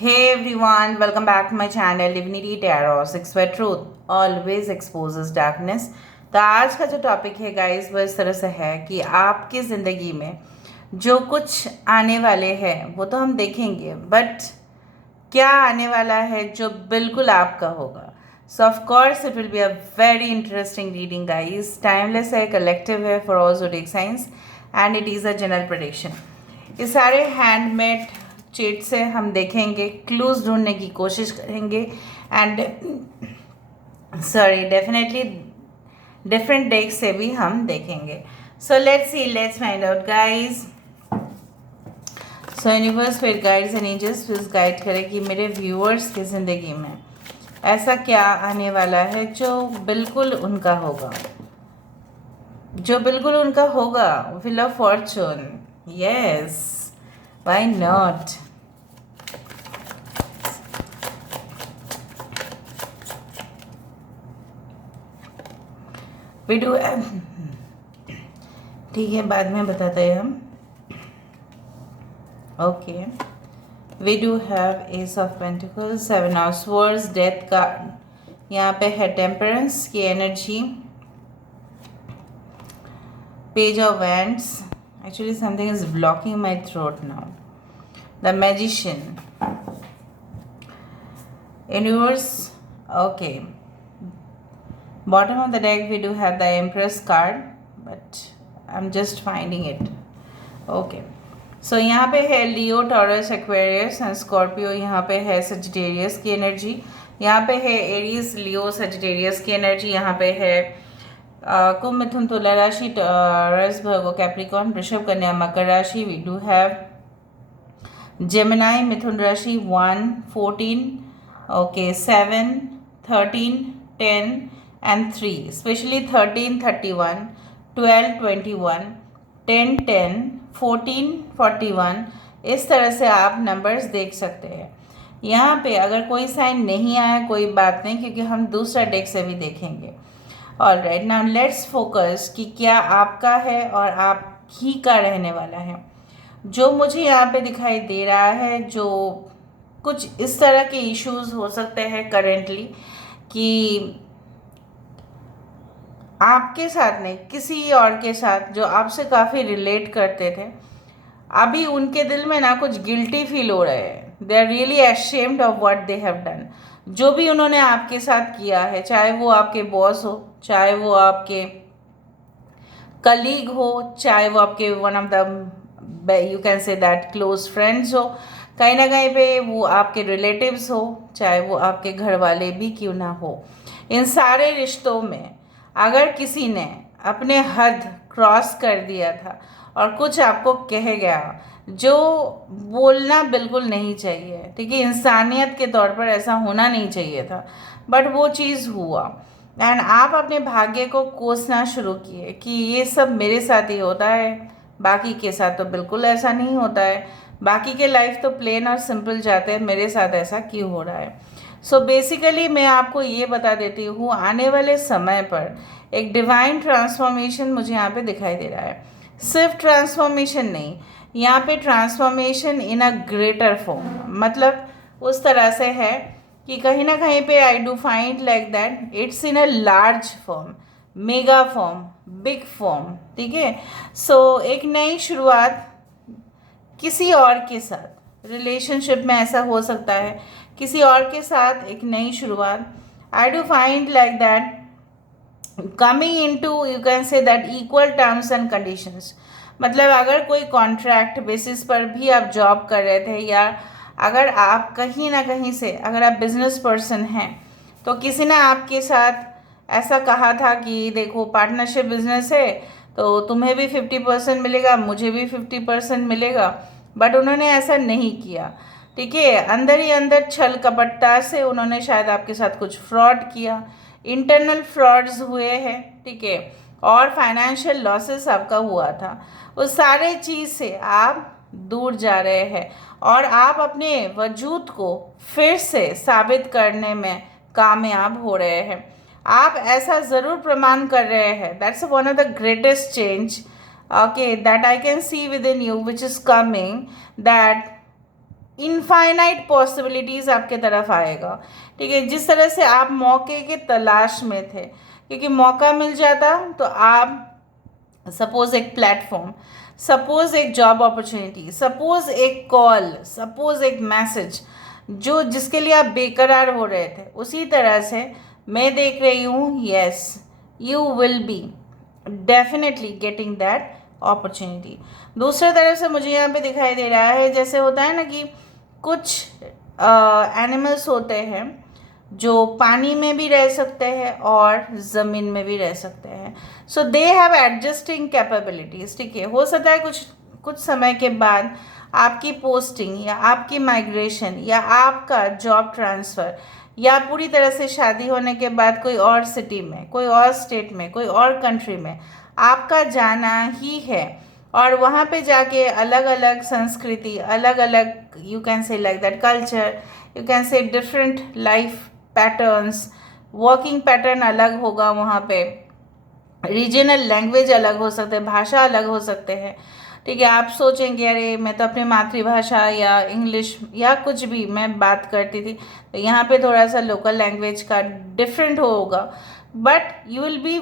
Hey everyone, welcome back to my channel Divinity Tarot 6 where truth always exposes darkness। तो आज का जो topic है गाइस वो इस तरह से है कि आपकी ज़िंदगी में जो कुछ आने वाले हैं वो तो हम देखेंगे, बट क्या आने वाला है जो बिल्कुल आपका होगा। सो of course it will be a very interesting reading guys. Timeless है, कलेक्टिव है for all zodiac science and it is a general prediction. ये सारे हैंडमेड चीट से हम देखेंगे, क्लूज ढूंढने की कोशिश करेंगे and sorry definitely different deck से भी हम देखेंगे। So let's see, let's find out guys. So universe फिर guides and angels please guide करें कि मेरे व्यूअर्स की ज़िंदगी में ऐसा क्या आने वाला है जो बिल्कुल उनका होगा, जो बिल्कुल उनका होगा। Wheel of fortune, yes, why not. We do, ठीक है बाद में बताते हैं हम। Okay, we do have ace of pentacles, seven of swords, death card यहाँ पे है, टेम्परेंस की energy, page of wands, actually something is blocking my throat now, the magician, universe. Okay, bottom of the deck we do have the Empress card, but I'm just finding it. Okay, so यहाँ पे है लियो, taurus, Aquarius and Scorpio, यहाँ पे है Sagittarius की energy, यहाँ पे है एरीज, लियो, सजिटेरियस की एनर्जी, यहाँ पे है कुंभ, मिथुन, तुला राशि, टॉरस, भर्गो, कैप्रिकॉर्न, वृषभ, कन्या, मकर राशि। वी डू हैव जेमिनाई, मिथुन राशि 1, 14, ओके 7, 13, 10 and 3, especially 13, 31, 12, 21, 10, 10, 14, 41, इस तरह से आप नंबर्स देख सकते हैं। यहाँ पे अगर कोई साइन नहीं आया कोई बात नहीं, क्योंकि हम दूसरा डेक से भी देखेंगे। All right, now let's focus कि क्या आपका है और आप ही का रहने वाला है। जो मुझे यहाँ पे दिखाई दे रहा है, जो कुछ इस तरह के इश्यूज हो सकते हैं करेंटली कि आपके साथ नहीं किसी और के साथ जो आपसे काफ़ी रिलेट करते थे, अभी उनके दिल में ना कुछ गिल्टी फील हो रहे हैं। They are really ashamed of what they have done. जो भी उन्होंने आपके साथ किया है, चाहे वो आपके बॉस हो, चाहे वो आपके कलीग हो, चाहे वो आपके one of the you can say that close friends हो, कहीं ना कहीं पे वो आपके रिलेटिव्स हो, चाहे वो आपके घर वाले भी क्यों ना हो, इन सारे रिश्तों में अगर किसी ने अपने हद क्रॉस कर दिया था और कुछ आपको कह गया जो बोलना बिल्कुल नहीं चाहिए, ठीक है, इंसानियत के तौर पर ऐसा होना नहीं चाहिए था, बट वो चीज़ हुआ एंड आप अपने भाग्य को कोसना शुरू किए कि ये सब मेरे साथ ही होता है, बाकी के साथ तो बिल्कुल ऐसा नहीं होता है, बाकी के लाइफ तो प्लेन और सिंपल जाते हैं, मेरे साथ ऐसा क्यों हो रहा है। सो बेसिकली मैं आपको ये बता देती हूँ, आने वाले समय पर एक डिवाइन ट्रांसफॉर्मेशन मुझे यहाँ पे दिखाई दे रहा है। सिर्फ ट्रांसफॉर्मेशन नहीं, यहाँ पे transformation in a greater form, मतलब उस तरह से है कि कहीं ना कहीं पे I do find like that it's in a large form, mega form, big form, ठीक है। सो एक नई शुरुआत किसी और के साथ, रिलेशनशिप में ऐसा हो सकता है, किसी और के साथ एक नई शुरुआत। I do find like that coming into you can say that equal terms and conditions, मतलब अगर कोई कॉन्ट्रैक्ट बेसिस पर भी आप जॉब कर रहे थे, या अगर आप कहीं ना कहीं से अगर आप बिजनेस पर्सन हैं तो किसी ने आपके साथ ऐसा कहा था कि देखो पार्टनरशिप बिजनेस है तो तुम्हें भी 50% मिलेगा, मुझे भी 50% मिलेगा, बट उन्होंने ऐसा नहीं किया, ठीक है। अंदर ही अंदर छल कपटता से उन्होंने शायद आपके साथ कुछ फ्रॉड किया, इंटरनल फ्रॉड्स हुए हैं, ठीक है, और फाइनेंशियल लॉसेस आपका हुआ था। उस सारे चीज़ से आप दूर जा रहे हैं और आप अपने वजूद को फिर से साबित करने में कामयाब हो रहे हैं। आप ऐसा ज़रूर प्रमाण कर रहे हैं। That's one of the greatest change, okay, that I can see within you, which is coming, that infinite possibilities आपके तरफ आएगा, ठीक है। जिस तरह से आप मौके के तलाश में थे, क्योंकि मौका मिल जाता तो आप सपोज एक प्लेटफॉर्म, सपोज एक जॉब अपॉर्चुनिटी, सपोज एक कॉल, सपोज एक मैसेज जो जिसके लिए आप बेकरार हो रहे थे, उसी तरह से मैं देख रही हूँ yes you will be definitely getting that opportunity. दूसरे तरफ से मुझे यहाँ पे दिखाई दे रहा है, जैसे होता है ना कि कुछ एनिमल्स होते हैं जो पानी में भी रह सकते हैं और ज़मीन में भी रह सकते हैं। सो दे हैव एडजस्टिंग कैपेबिलिटीज़, ठीक है। हो सकता है कुछ समय के बाद आपकी पोस्टिंग या आपकी माइग्रेशन या आपका जॉब ट्रांसफ़र या पूरी तरह से शादी होने के बाद कोई और सिटी में, कोई और स्टेट में, कोई और कंट्री में आपका जाना ही है, और वहाँ पे जाके अलग अलग संस्कृति, अलग अलग you can say like that culture, you can से different life patterns, working pattern अलग होगा वहाँ पे, रीजनल लैंग्वेज अलग हो सकते हैं, भाषा अलग हो सकते हैं, ठीक है। आप सोचेंगे अरे मैं तो अपनी मातृभाषा या इंग्लिश या कुछ भी मैं बात करती थी, तो यहाँ पे थोड़ा सा लोकल लैंग्वेज का डिफरेंट होगा, but you will be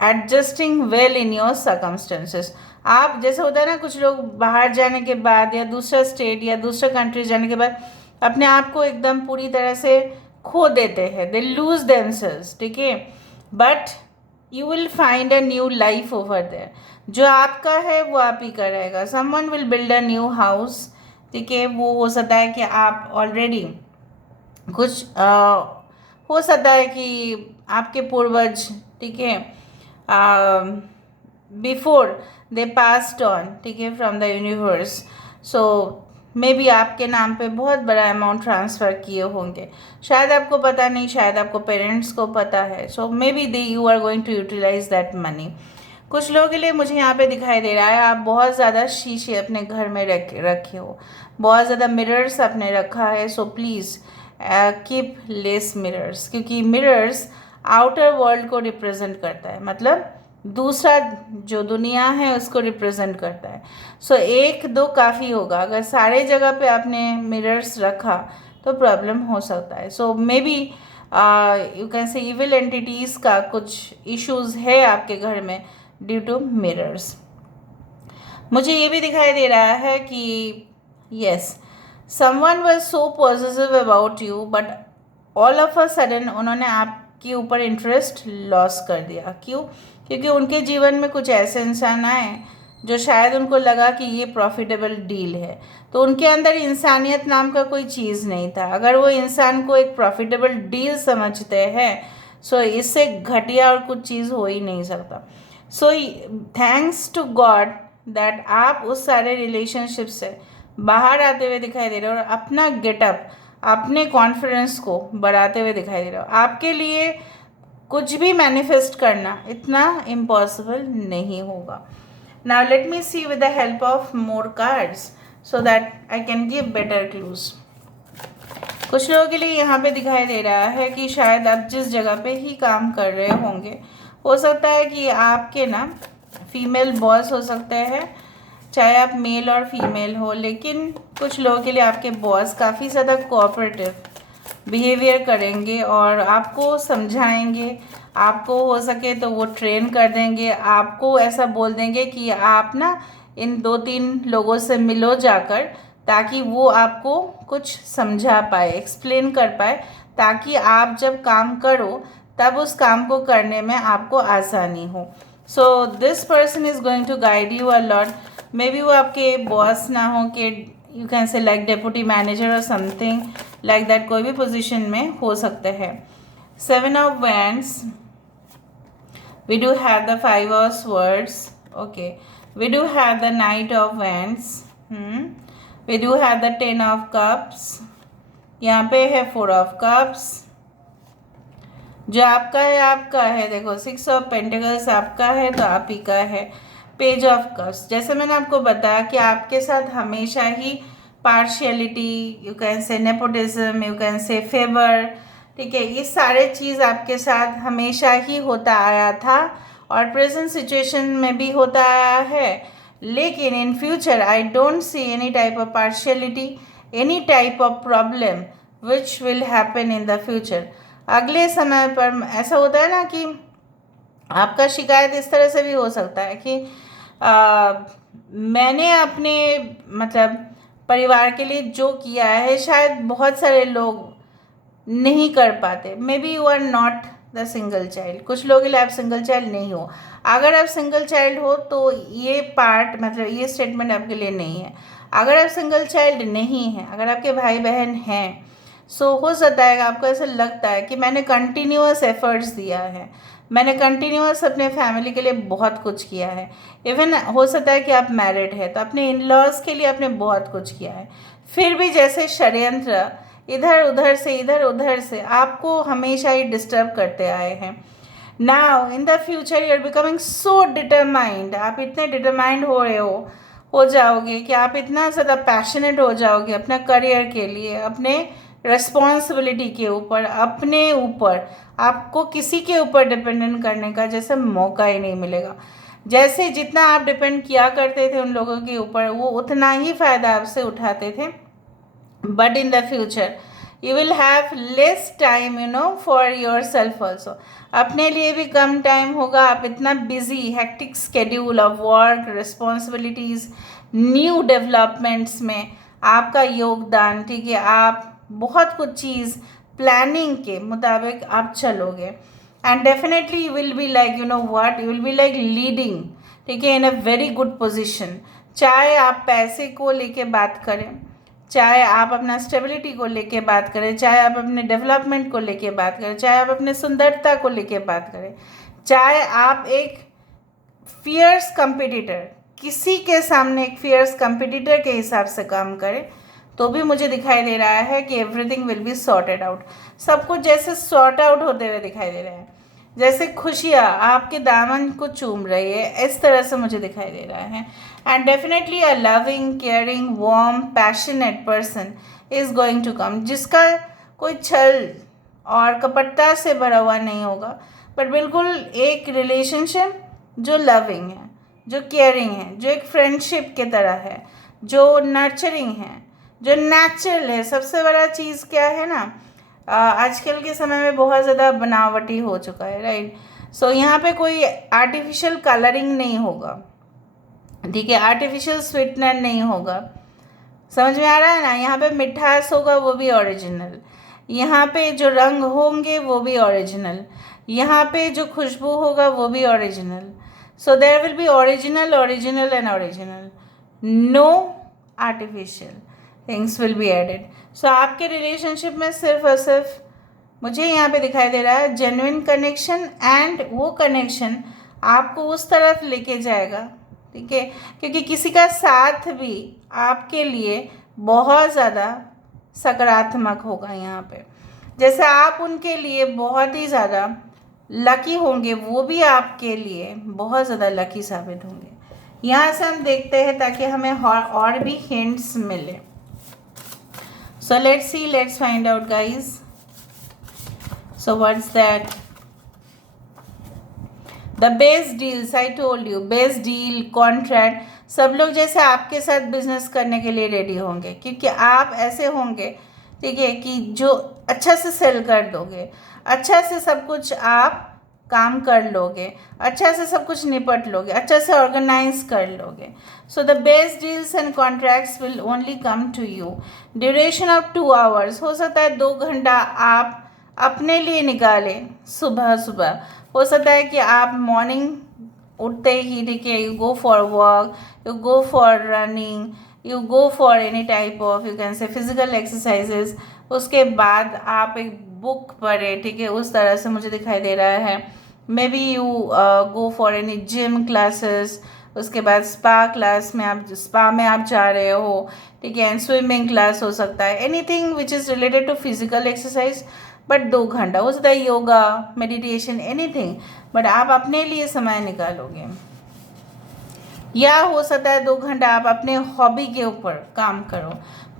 adjusting well in your circumstances. आप जैसे होता है ना, कुछ लोग बाहर जाने के बाद या दूसरा स्टेट या दूसरा कंट्री जाने के बाद अपने आप को एकदम पूरी तरह से खो देते हैं, दे लूज देमसेल्व्स, ठीक है। But you will find a new life over there, जो आपका है वो आप ही का रहेगा। Someone will build a new house, ठीक है। वो हो सकता है कि आप ऑलरेडी कुछ हो सकता है कि आपके पूर्वज, ठीक है, बिफोर दे पास्ड ऑन, ठीक है, from the universe, so may be आपके नाम पे बहुत बड़ा अमाउंट ट्रांसफ़र किए होंगे, शायद आपको पता नहीं, शायद आपको पेरेंट्स को पता है। So maybe they you are going to utilize that money. कुछ लोगों के लिए मुझे यहाँ पे दिखाई दे रहा है आप बहुत ज़्यादा शीशे अपने घर में रखे हो, बहुत ज़्यादा मिरर्स आपने रखा है। So please keep less mirrors, क्योंकि मिरर्स आउटर वर्ल्ड को रिप्रेजेंट करता है, मतलब दूसरा जो दुनिया है उसको रिप्रेजेंट करता है। सो एक दो काफ़ी होगा, अगर सारे जगह पे आपने मिरर्स रखा तो प्रॉब्लम हो सकता है। So maybe you can say evil entities का कुछ इश्यूज़ है आपके घर में ड्यू टू मिरर्स। मुझे ये भी दिखाई दे रहा है कि yes someone was so positive about you, but all of a sudden उन्होंने आपके ऊपर इंटरेस्ट लॉस कर दिया। क्यों? क्योंकि उनके जीवन में कुछ ऐसे इंसान आए जो शायद उनको लगा कि ये प्रॉफिटेबल डील है, तो उनके अंदर इंसानियत नाम का कोई चीज़ नहीं था। अगर वो इंसान को एक प्रॉफिटेबल डील समझते हैं, सो इससे घटिया और कुछ चीज़ हो ही नहीं सकता। So thanks to God that आप उस सारे रिलेशनशिप से बाहर आते हुए दिखाई दे रहे हो और अपना गेटअप, अपने कॉन्फिडेंस को बढ़ाते हुए दिखाई दे रहे हो। आपके लिए कुछ भी मैनिफेस्ट करना इतना इम्पॉसिबल नहीं होगा। Now let me see with the help of more cards so that I can give better clues. कुछ लोगों के लिए यहाँ पे दिखाई दे रहा है कि शायद आप जिस जगह पे ही काम कर रहे होंगे, हो सकता है कि आपके ना फीमेल बॉस हो सकते हैं, चाहे आप मेल और फीमेल हो, लेकिन कुछ लोगों के लिए आपके बॉस काफ़ी ज़्यादा कोऑपरेटिव बिहेवियर करेंगे और आपको समझाएंगे, आपको हो सके तो वो ट्रेन कर देंगे, आपको ऐसा बोल देंगे कि आप ना इन 2-3 लोगों से मिलो जाकर, ताकि वो आपको कुछ समझा पाए, एक्सप्लेन कर पाए, ताकि आप जब काम करो तब उस काम को करने में आपको आसानी हो। So this person is going to guide you a lot. Maybe वो आपके बॉस ना हो, कि you can say like deputy manager और समथिंग लाइक दैट, कोई भी पोजीशन में हो सकते हैं। 7 of Wands, we do have the 5 of Swords, okay, we do have the Knight of Wands, we do have the 10 of Cups, यहाँ पे है 4 of Cups, जो आपका है आपका है, देखो 6 of Pentacles आपका है तो आप ही का है। पेज ऑफ कप्स, जैसे मैंने आपको बताया कि आपके साथ हमेशा ही partiality, you can say nepotism, you can say favour, ठीक है, ये सारे चीज़ आपके साथ हमेशा ही होता आया था और प्रेजेंट सिचुएशन में भी होता आया है। लेकिन in future I don't see any type of partiality, any type of problem which will happen in the future. अगले समय पर ऐसा होता है ना कि आपका शिकायत इस तरह से भी हो सकता है कि मैंने अपने मतलब परिवार के लिए जो किया है शायद बहुत सारे लोग नहीं कर पाते। Maybe you are not the single child, कुछ लोगों के लिए आप सिंगल चाइल्ड नहीं हो। अगर आप सिंगल चाइल्ड हो तो ये पार्ट मतलब ये स्टेटमेंट आपके लिए नहीं है। अगर आप सिंगल चाइल्ड नहीं हैं, अगर आपके भाई बहन हैं, सो हो सकता है आपको ऐसा लगता है कि मैंने कंटिन्यूअस एफर्ट्स दिया है, मैंने कंटिन्यूअस अपने फैमिली के लिए बहुत कुछ किया है। इवन हो सकता है कि आप मैरिड है तो अपने इन लॉज के लिए आपने बहुत कुछ किया है, फिर भी जैसे षड्यंत्र इधर उधर से आपको हमेशा ही डिस्टर्ब करते आए हैं। Now in the future you are becoming so determined, आप इतने डिटरमाइंड हो जाओगे कि आप इतना ज़्यादा पैशनेट हो जाओगे अपना करियर के लिए, अपने रिस्पॉन्सिबिलिटी के ऊपर, अपने ऊपर। आपको किसी के ऊपर डिपेंडेंट करने का जैसे मौका ही नहीं मिलेगा। जैसे जितना आप डिपेंड किया करते थे उन लोगों के ऊपर, वो उतना ही फ़ायदा आपसे उठाते थे। But in the future you will have less time for your self also. अपने लिए भी कम टाइम होगा। आप इतना busy hectic schedule of work, responsibilities, new developments में आपका योगदान, ठीक है, आप बहुत कुछ चीज़ प्लानिंग के मुताबिक आप चलोगे। And definitely you will be like what, you will be like leading, ठीक है, इन अ वेरी गुड पोजिशन। चाहे आप पैसे को लेके बात करें, चाहे आप अपना स्टेबिलिटी को लेके बात करें, चाहे आप अपने डेवलपमेंट को लेके बात करें, चाहे आप अपने सुंदरता को लेके बात करें, चाहे आप एक फियर्स कंपटीटर, किसी के सामने एक फियर्स कंपटीटर के हिसाब से काम करें, तो भी मुझे दिखाई दे रहा है कि everything will be sorted out. सब कुछ जैसे सॉर्ट आउट होते हुए दिखाई दे रहा है, जैसे खुशियाँ आपके दामन को चूम रही है, इस तरह से मुझे दिखाई दे रहा है। And definitely a loving, caring, warm, passionate person is going to come, जिसका कोई छल और कपटता से भरा हुआ नहीं होगा, बट बिल्कुल एक रिलेशनशिप जो लविंग है, जो केयरिंग है, जो एक फ्रेंडशिप के तरह है, जो नर्चरिंग है, जो नेचुरल है। सबसे बड़ा चीज़ क्या है ना, आजकल के समय में बहुत ज़्यादा बनावटी हो चुका है, राइट। सो यहाँ पे कोई आर्टिफिशियल कलरिंग नहीं होगा, ठीक है, आर्टिफिशियल स्वीटनर नहीं होगा। समझ में आ रहा है ना। यहाँ पे मिठास होगा वो भी ओरिजिनल, यहाँ पे जो रंग होंगे वो भी ओरिजिनल, यहाँ पे जो खुशबू होगा वो भी original. So there will be original and original, no artificial things will be added. So आपके रिलेशनशिप में सिर्फ और सिर्फ मुझे यहाँ पे दिखाई दे रहा है जेन्युइन कनेक्शन, एंड वो कनेक्शन आपको उस तरफ लेके जाएगा, ठीक है, क्योंकि किसी का साथ भी आपके लिए बहुत ज़्यादा सकारात्मक होगा। यहाँ पे जैसे आप उनके लिए बहुत ही ज़्यादा लकी होंगे, वो भी आपके लिए बहुत ज़्यादा लकी साबित होंगे। यहाँ से हम देखते हैं ताकि हमें और भी हिंट्स मिले। So let's see, let's find out, guys. So what's that? The best deals, I told you, best deal, contract, सब लोग जैसे आपके साथ बिजनेस करने के लिए रेडी होंगे, क्योंकि आप ऐसे होंगे, ठीक है, कि जो अच्छा से सेल कर दोगे, अच्छा से सब कुछ आप काम कर लोगे, अच्छा से सब कुछ निपट लोगे, अच्छा से ऑर्गेनाइज कर लोगे। So the best deals and contracts will only come to you. Duration of 2 hours, हो सकता है 2 घंटा आप अपने लिए निकालें सुबह सुबह। हो सकता है कि आप मॉर्निंग उठते ही, ठीक है, you go for walk, you go for running, you go for any type of you can से फिजिकल एक्सरसाइजेज। उसके बाद आप एक बुक पढ़ें, ठीक है, उस तरह से मुझे दिखाई दे रहा है। May be you go for any gym classes, उसके बाद स्पा में आप जा रहे हो, ठीक है, एंड स्विमिंग क्लास हो सकता है, anything which is related to physical exercise. But 2 घंटा हो सकता है, योगा, मेडिटेशन, एनीथिंग, बट आप अपने लिए समय निकालोगे। या हो सकता है 2 घंटा आप अपने हॉबी के ऊपर काम करो।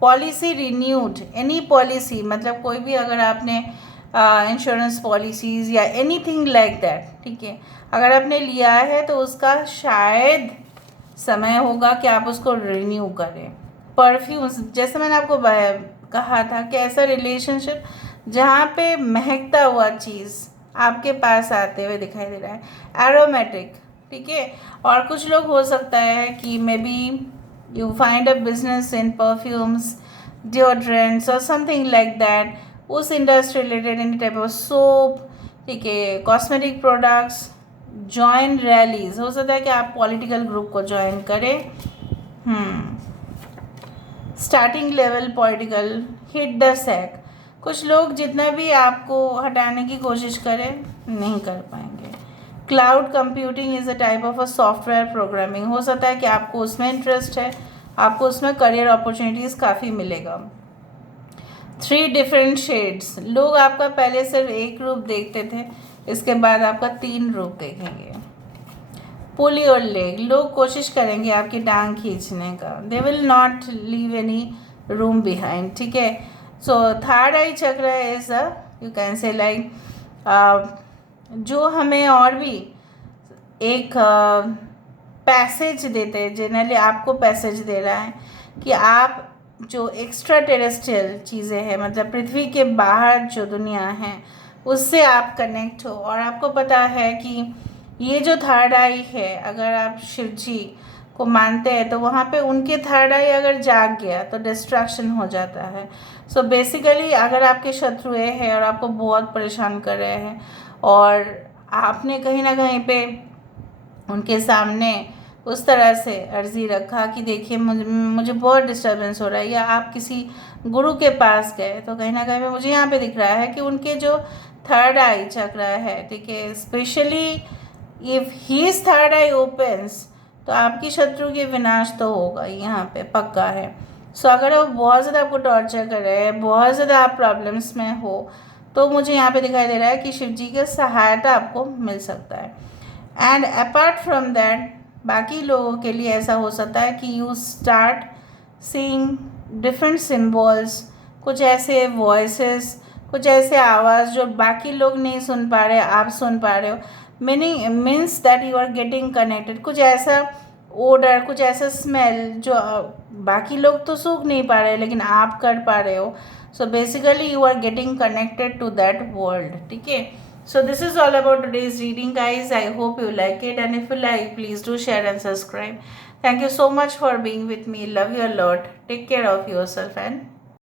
पॉलिसी रिन्यूड, एनी पॉलिसी, मतलब कोई भी अगर आपने इंश्योरेंस पॉलिसीज़ या एनीथिंग लाइक दैट, ठीक है, अगर आपने लिया है तो उसका शायद समय होगा कि आप उसको रिन्यू करें, परफ्यूम्स, जैसे मैंने आपको कहा था कि ऐसा रिलेशनशिप जहाँ पे महकता हुआ चीज़ आपके पास आते हुए दिखाई दे रहा है, एरोमेटिक, ठीक है। और कुछ लोग हो सकता है कि may be you find a business in perfumes, deodorants और समथिंग लाइक दैट, उस industry related any type of soap, ठीक है, कॉस्मेटिक प्रोडक्ट्स, जॉइन रैलीज, हो सकता है कि आप पॉलिटिकल ग्रुप को ज्वाइन करें, starting level political, hit the sack, कुछ लोग जितना भी आपको हटाने की कोशिश करें नहीं कर पाएंगे। Cloud computing is a type of a software programming, हो सकता है कि आपको उसमें इंटरेस्ट है, आपको उसमें करियर अपॉर्चुनिटीज़ काफ़ी मिलेगा। 3 डिफरेंट शेड्स, लोग आपका पहले सिर्फ एक रूप देखते थे, इसके बाद आपका 3 रूप देखेंगे। पुल योर लेग, लोग कोशिश करेंगे आपकी टांग खींचने का, they will not leave any room behind, ठीक है। सो थर्ड आई चक्र is you can say like जो हमें और भी एक पैसेज देते हैं, जनरली आपको पैसेज दे रहा है कि आप जो एक्स्ट्रा टेरेस्ट्रियल चीज़ें हैं, मतलब पृथ्वी के बाहर जो दुनिया है उससे आप कनेक्ट हो। और आपको पता है कि ये जो थर्ड आई है, अगर आप शिव जी को मानते हैं तो वहाँ पे उनके थर्ड आई अगर जाग गया तो डिस्ट्रैक्शन हो जाता है। सो बेसिकली अगर आपके शत्रु हैं और आपको बहुत परेशान कर रहे हैं और आपने कहीं ना कहीं पे उनके सामने उस तरह से अर्जी रखा कि देखिए मुझे बहुत डिस्टर्बेंस हो रहा है, या आप किसी गुरु के पास गए तो कहीं ना कहीं पे मुझे यहाँ पे दिख रहा है कि उनके जो थर्ड आई चक्र है, ठीक है, specially if his third eye opens तो आपकी शत्रु के विनाश तो होगा, यहाँ पे पक्का है। सो अगर वो बहुत ज़्यादा आपको टॉर्चर कर रहे हैं, बहुत ज़्यादा आप प्रॉब्लम्स में हो, तो मुझे यहाँ पे दिखाई दे रहा है कि शिव जी की सहायता आपको मिल सकता है। एंड अपार्ट फ्रॉम दैट बाकी लोगों के लिए ऐसा हो सकता है कि you start seeing different symbols, कुछ ऐसे वॉइसेस, कुछ ऐसे आवाज़ जो बाकी लोग नहीं सुन पा रहे, आप सुन पा रहे हो। Means that you are getting connected, कुछ ऐसा ओडर, कुछ ऐसा स्मेल जो बाकी लोग तो सूख नहीं पा रहे लेकिन आप कर पा रहे हो। So basically you are getting connected to that world, ठीक है। So this is all about today's reading, guys. I hope you like it, and if you like, please do share and subscribe. Thank you so much for being with me. Love you a lot. Take care of yourself and